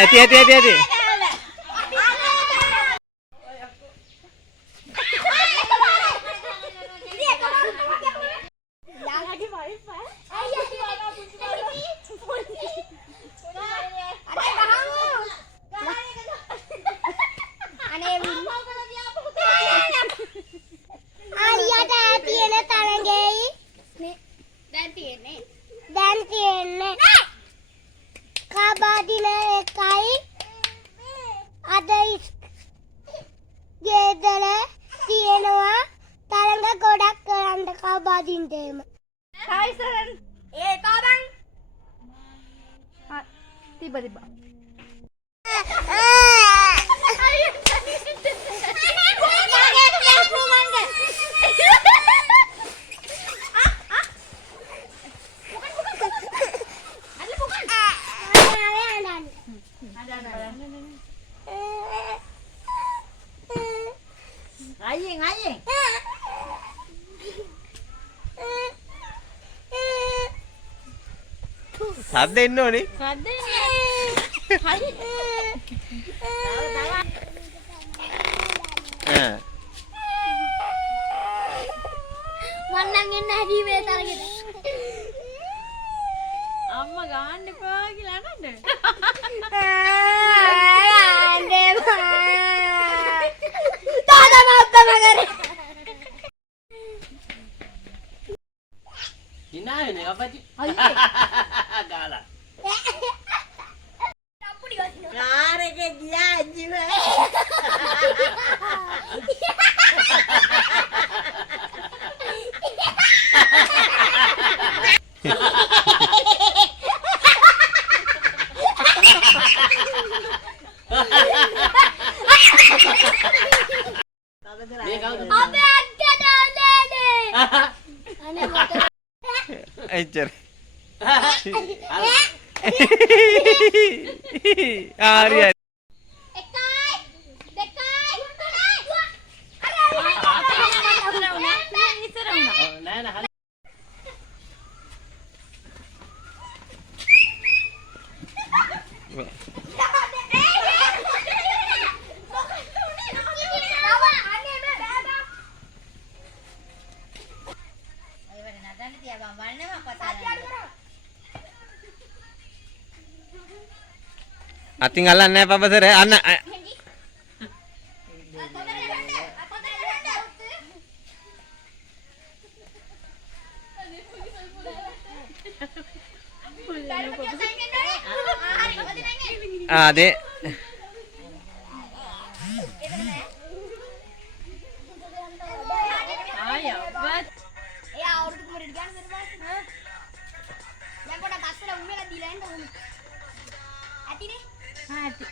ඇති. දැන් තියෙන්නේ කබඩින එකයි අද ගෙදර තියෙනවා තරඟ ගොඩක් කරන්න කබඩින්ටම. සයිසරන් ඒ කාබන් තිබ්බ Ayen. සද්ද එන්න ඕනේ. මන්නම් එන්න හැටි මේ තරගෙට. අම්මා ගාන්න එපා කියලා නේද? Hinahin apa sih? Galak. Kare ke dia jiwa. Ecer. Arian. Tinggalan apa besar ya anak. Dek. Ayo, buat. අවුරුදු කුමරට ගන්න සරපස්. දැන් පොඩ බස්සලා උමේලා දීලා එන්න උමේ. ඇතිනේ? ඇති.